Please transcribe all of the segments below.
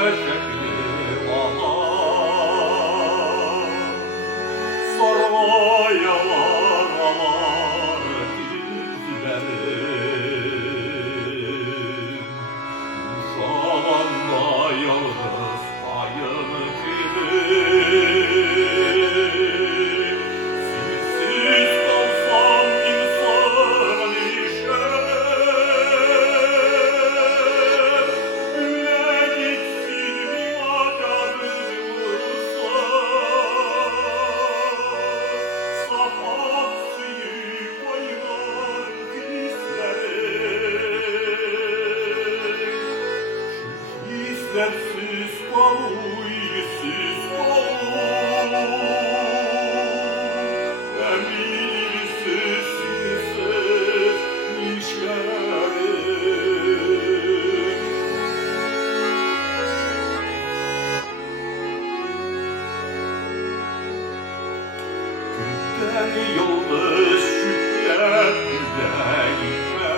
şekli ağlar, sorma yalan ağlar dizlerim. Uşağında yalnız kayın kimi, sensiz kalsam insan işler. Güle gitsin acımızsa, safak suyu koyar hislerim. Hislersiz kalıysiz kalır, emirsiz sinsiz işlerim. Gülden yıldız şükret yüreğime,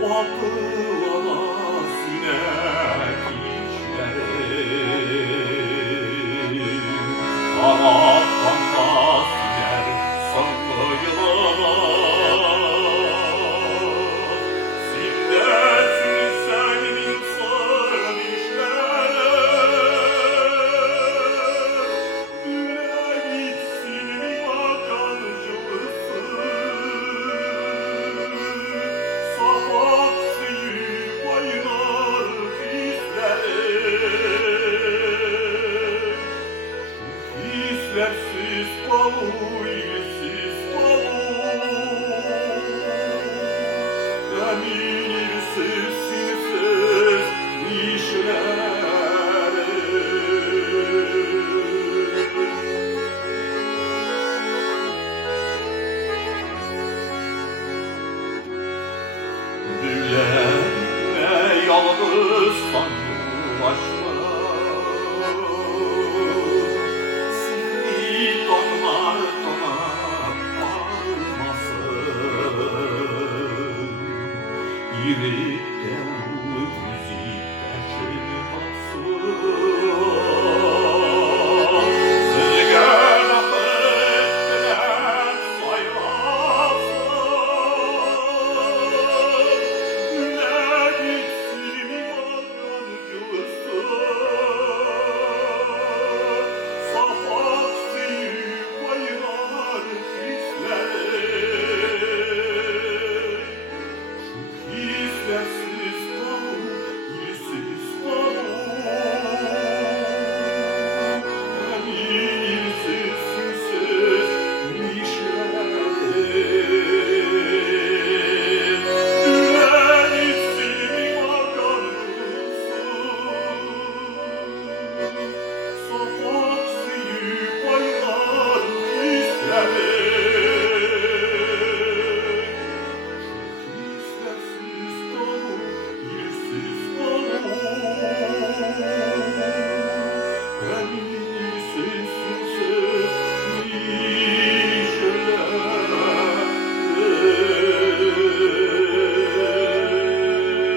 vakıflara sinek işlerim. Kanattan da siner sanlı yılan, sindesin sen insan işlerim. Güle gitsin akancımsın, safak suyu kaynar hislerim. Hislersiz kalıysiz kalır, emirsiz sinsiz işlerim. Gülenme yalnız sanlı başlara, seni donlar donar ağırmasın. Yürek devri